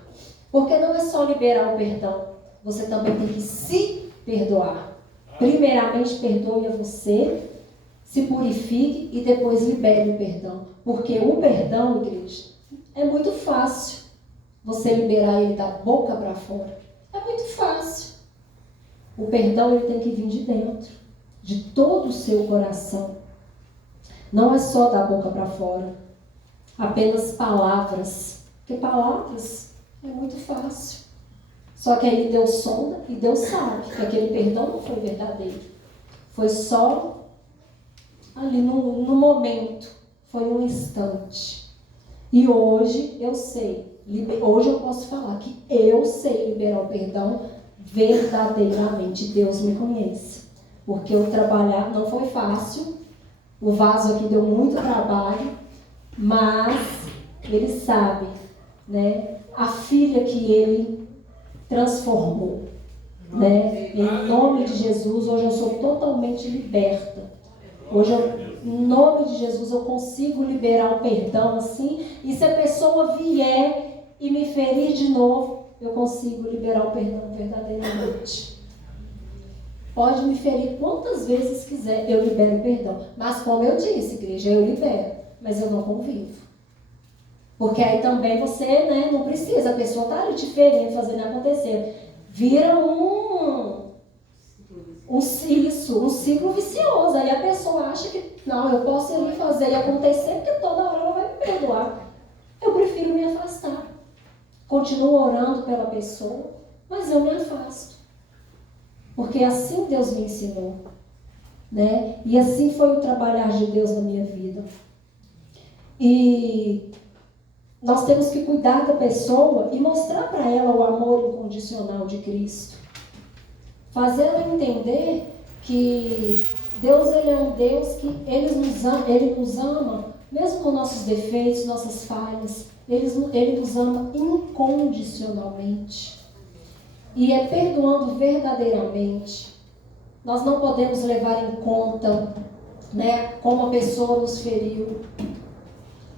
Porque não é só liberar o perdão, você também tem que se perdoar. Primeiramente, perdoe a você, se purifique e depois libere o perdão. Porque o perdão, igreja, é muito fácil. Você liberar ele da boca para fora. É muito fácil. O perdão ele tem que vir de dentro, de todo o seu coração. Não é só da boca para fora. Apenas palavras. Porque palavras é muito fácil. Só que aí Deus sonda e Deus sabe que aquele perdão não foi verdadeiro. Foi só ali no momento. Foi um instante. E hoje eu sei. Hoje eu posso falar que eu sei liberar o perdão verdadeiramente. Deus me conhece. Porque eu trabalhar não foi fácil. O vaso aqui deu muito trabalho. Mas Ele sabe, né? A filha que Ele transformou, né? Em nome de Jesus, hoje eu sou totalmente liberta. Hoje, em nome de Jesus, eu consigo liberar o perdão assim. E se a pessoa vier e me ferir de novo, eu consigo liberar o perdão verdadeiramente. Pode me ferir quantas vezes quiser, eu libero o perdão. Mas como eu disse, igreja, eu libero, mas eu não convivo. Porque aí também você, né, não precisa, a pessoa está ali te ferindo, fazendo acontecer. Vira um ciclo vicioso. Aí a pessoa acha que, não, eu posso ir ali fazer e acontecer, porque toda hora ela vai me perdoar. Eu prefiro me afastar. Continuo orando pela pessoa, mas eu me afasto. Porque assim Deus me ensinou, né? E assim foi o trabalhar de Deus na minha vida. E nós temos que cuidar da pessoa e mostrar para ela o amor incondicional de Cristo. Fazer ela entender que Deus, Ele é um Deus que Ele nos ama, mesmo com nossos defeitos, nossas falhas. Ele nos ama incondicionalmente. E é perdoando verdadeiramente. Nós não podemos levar em conta, né, como a pessoa nos feriu.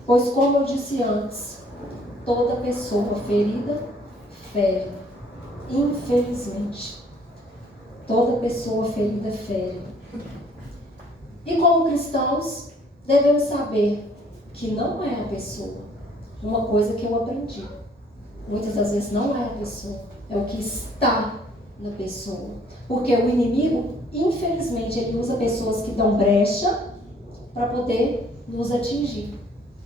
Pois, como eu disse antes, toda pessoa ferida fere. Infelizmente. Toda pessoa ferida fere. E como cristãos, devemos saber que não é a pessoa. Uma coisa que eu aprendi. Muitas das vezes não é a pessoa. É o que está na pessoa. Porque o inimigo, infelizmente, ele usa pessoas que dão brecha para poder nos atingir.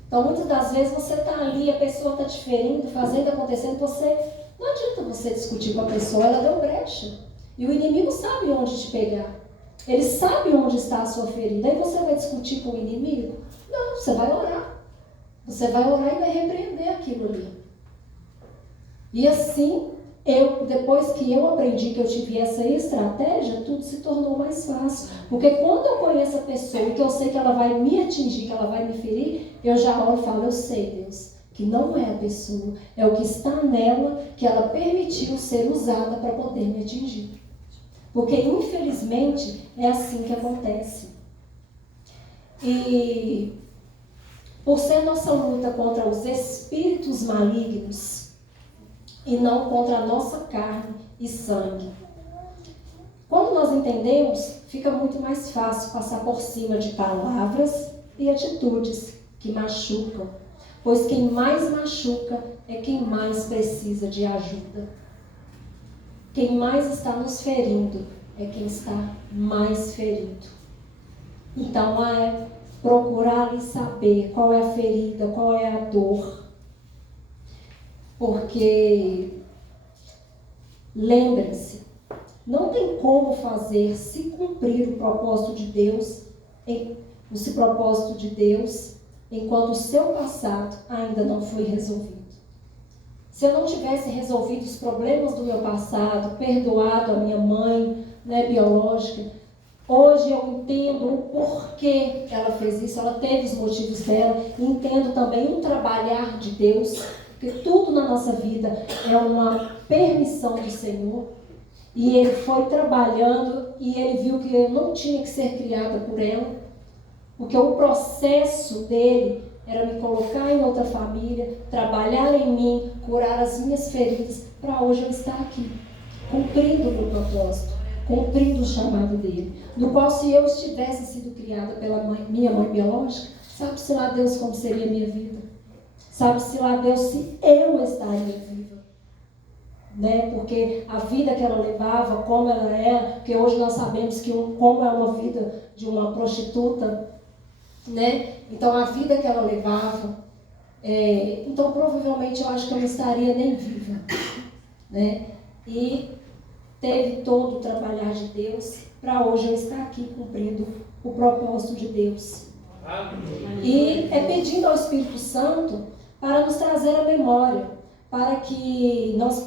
Então, muitas das vezes você está ali, a pessoa está te ferindo, fazendo, acontecendo, não adianta você discutir com a pessoa, ela deu brecha. E o inimigo sabe onde te pegar. Ele sabe onde está a sua ferida. Aí você vai discutir com o inimigo? Não, você vai orar. Você vai orar e vai repreender aquilo ali. E assim, depois que eu aprendi, que eu tive essa estratégia, tudo se tornou mais fácil. Porque quando eu conheço a pessoa e que eu sei que ela vai me atingir, que ela vai me ferir, eu já oro e falo, eu sei, Deus, que não é a pessoa, é o que está nela, que ela permitiu ser usada para poder me atingir. Porque, infelizmente, é assim que acontece. E, por ser nossa luta contra os espíritos malignos, e não contra a nossa carne e sangue. Quando nós entendemos, fica muito mais fácil passar por cima de palavras e atitudes que machucam, pois quem mais machuca é quem mais precisa de ajuda. Quem mais está nos ferindo é quem está mais ferido. Então é procurar saber qual é a ferida, qual é a dor. Porque, lembrem-se, não tem como fazer se cumprir o propósito de Deus, enquanto o seu passado ainda não foi resolvido. Se eu não tivesse resolvido os problemas do meu passado, perdoado a minha mãe, né, biológica, hoje eu entendo o porquê ela fez isso, ela teve os motivos dela, entendo também o trabalhar de Deus, porque tudo na nossa vida é uma permissão do Senhor. E Ele foi trabalhando e Ele viu que eu não tinha que ser criada por ela. Porque o processo dele era me colocar em outra família, trabalhar em mim, curar as minhas feridas, para hoje eu estar aqui, cumprindo o meu propósito, cumprindo o chamado dele. No qual, se eu estivesse sido criada pela minha mãe biológica, sabe-se lá Deus como seria a minha vida. Sabe-se lá Deus se eu estaria viva, né? Porque a vida que ela levava, como ela era, porque hoje nós sabemos que como é uma vida de uma prostituta, né? Então a vida que ela levava, então provavelmente eu acho que eu não estaria nem viva, né? e teve todo o trabalhar de Deus para hoje eu estar aqui cumprindo o propósito de Deus. E é pedindo ao Espírito Santo para nos trazer a memória, para que nós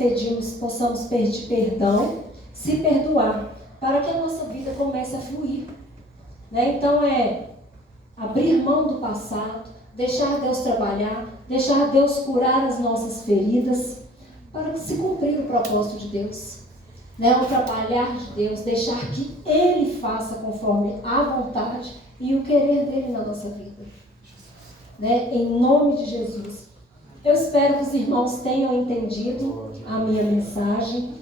possamos pedir perdão, se perdoar, para que a nossa vida comece a fluir. Né? Então é abrir mão do passado, deixar Deus trabalhar, deixar Deus curar as nossas feridas, para se cumprir o propósito de Deus. Né? O trabalhar de Deus, deixar que Ele faça conforme a vontade e o querer dele na nossa vida. Né? Em nome de Jesus. Eu espero que os irmãos tenham entendido a minha mensagem.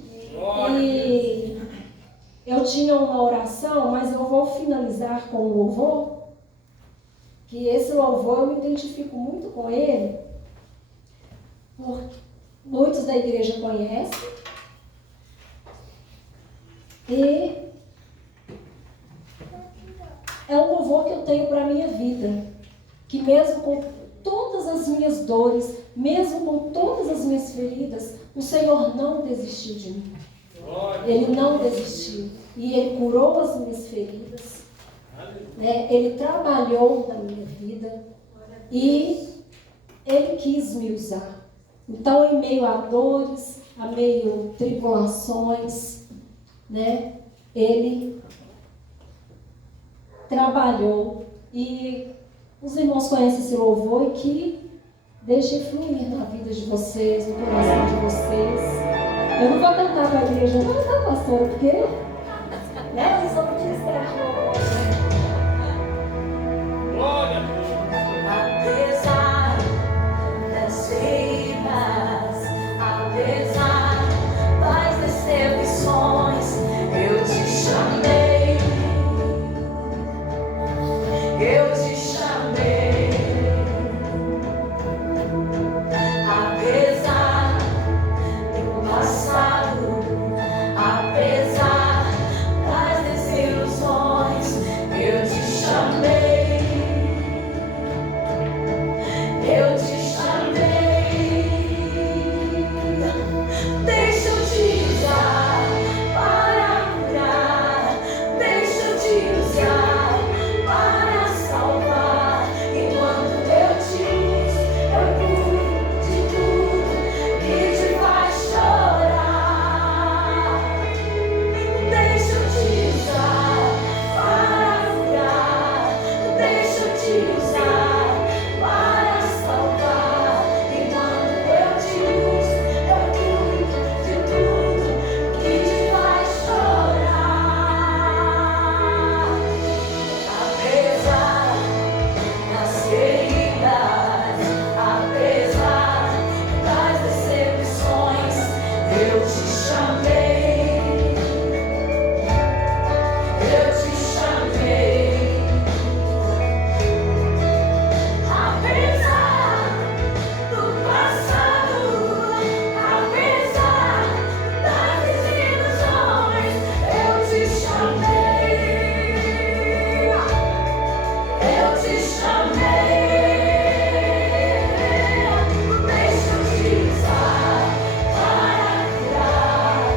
E eu tinha uma oração, mas eu vou finalizar com um louvor, que esse louvor eu me identifico muito com ele, porque muitos da igreja conhecem, e é um louvor que eu tenho para a minha vida, que mesmo com todas as minhas dores, mesmo com todas as minhas feridas, o Senhor não desistiu de mim. Ele não desistiu. E Ele curou as minhas feridas. Né? Ele trabalhou na minha vida. E Ele quis me usar. Então, em meio a dores, a meio a tribulações, né? Ele trabalhou. E os irmãos conhecem esse louvor e que deixe fluir na vida de vocês, no coração de vocês. Eu não vou cantar para a igreja, não, tá, pastora? Porque, né, eu sou muito distante. Glória a Deus. Apesar das feridas, apesar das decepções, eu te chamei. Eu te chamei. Apesar do passado, apesar das desilusões, eu te chamei. Eu te chamei. Deixa eu te usar para curar. Deixa eu te usar para salvar. E quando eu te uso, eu cuido de tudo que te faz chorar. Deixa eu te usar para curar. Deixa eu te usar para salvar. E quando eu te uso, eu cuido de tudo que te faz chorar. Apesar das feridas, apesar das decepções, eu te chamei. Eu te chamei. Apesar do passado, apesar das desilusões, eu te chamei. Eu te chamei. Deixa eu te usar para curar.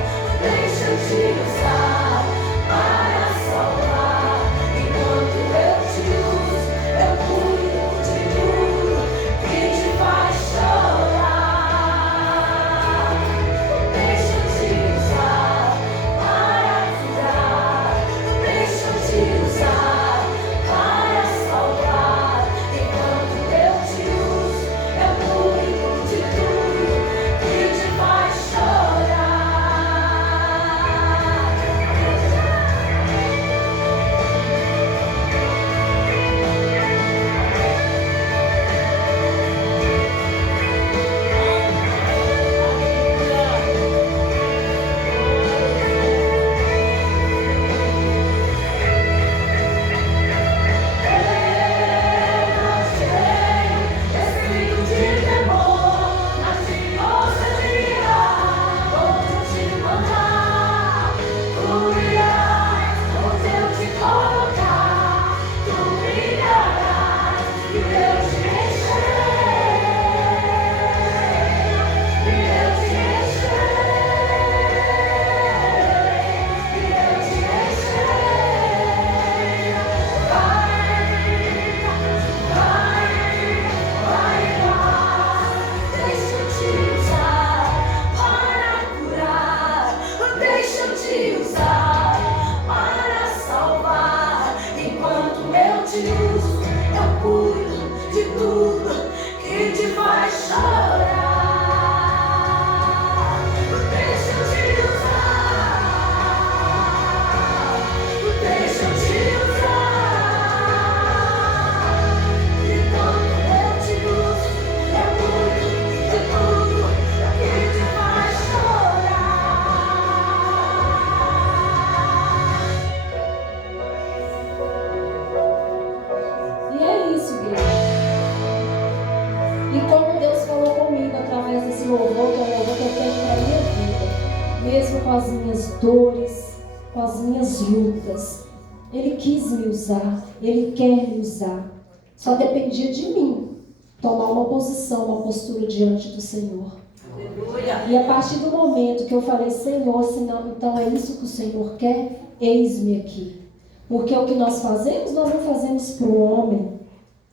mesmo com as minhas dores, com as minhas lutas. Ele quis me usar, Ele quer me usar. Só dependia de mim tomar uma posição, uma postura diante do Senhor. Aleluia. E a partir do momento que eu falei, Senhor, senão, então é isso que o Senhor quer, eis-me aqui. Porque o que nós fazemos, nós não fazemos para o homem,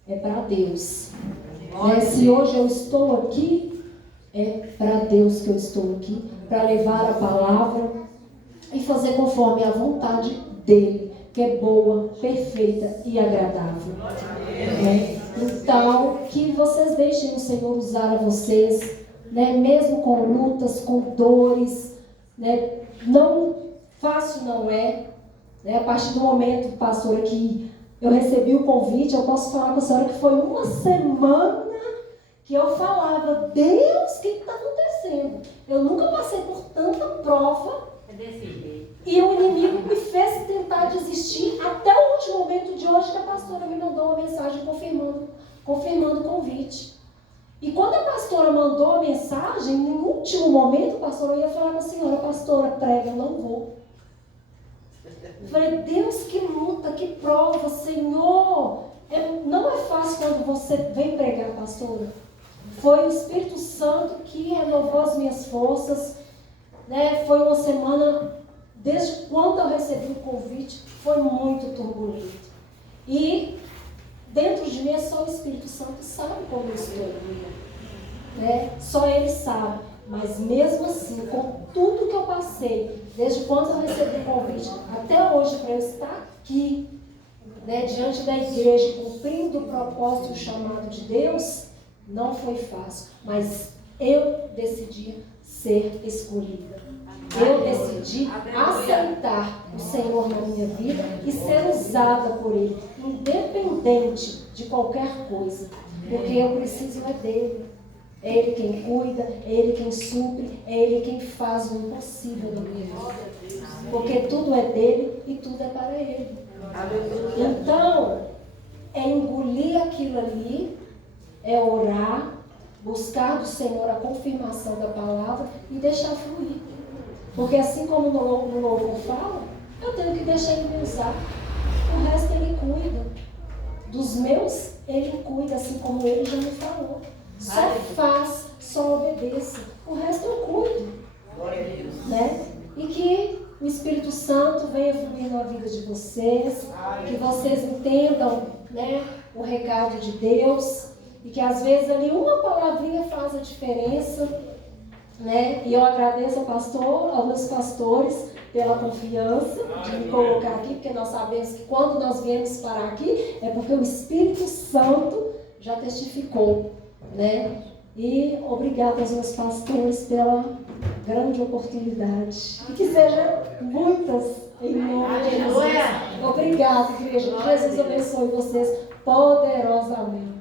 é para Deus. Se hoje eu estou aqui, é para Deus que eu estou aqui, para levar a palavra e fazer conforme a vontade dEle, que é boa, perfeita e agradável. Então, que vocês deixem o Senhor usar a vocês, mesmo com lutas, com dores, não fácil não é. A partir do momento, pastora, que eu recebi o convite, eu posso falar com a senhora que foi uma semana que eu falava, Deus, o que está acontecendo? Eu nunca passei por tanta prova. E o inimigo me fez tentar desistir até o último momento de hoje, que a pastora me mandou uma mensagem confirmando o convite. E quando a pastora mandou a mensagem, no último momento, pastora, eu ia falar com a senhora, pastora, prega, eu não vou. Eu falei, Deus, que luta, que prova, Senhor. Não é fácil quando você vem pregar, pastora. Foi o Espírito Santo que renovou as minhas forças. Foi uma semana, desde quando eu recebi o convite, foi muito turbulento. E dentro de mim é só o Espírito Santo que sabe como eu estou. Só Ele sabe. Mas mesmo assim, com tudo que eu passei, desde quando eu recebi o convite até hoje, para eu estar aqui, diante da igreja, cumprindo o propósito e o chamado de Deus, não foi fácil. Mas eu decidi ser escolhida. Eu decidi aceitar o Senhor na minha vida e ser usada por Ele, independente de qualquer coisa. Porque eu preciso dEle. É Ele quem cuida, é Ele quem supre, é Ele quem faz o impossível na minha vida. Porque tudo é dEle e tudo é para Ele. Então, é engolir aquilo ali, é orar, buscar do Senhor a confirmação da palavra e deixar fluir. Porque assim como no louvor fala, eu tenho que deixar Ele me usar. O resto Ele cuida. Dos meus, Ele cuida, assim como Ele já me falou. Só faz, só obedeça. O resto eu cuido. E que o Espírito Santo venha fluir na vida de vocês. Que vocês entendam, o recado de Deus. E que às vezes ali uma palavrinha faz a diferença. E eu agradeço ao pastor, aos meus pastores, pela confiança de me colocar aqui. Porque nós sabemos que quando nós viemos parar aqui, é porque o Espírito Santo já testificou. E obrigada aos meus pastores pela grande oportunidade. E que sejam muitas em nome de Jesus. Obrigada, igreja. Jesus abençoe vocês poderosamente.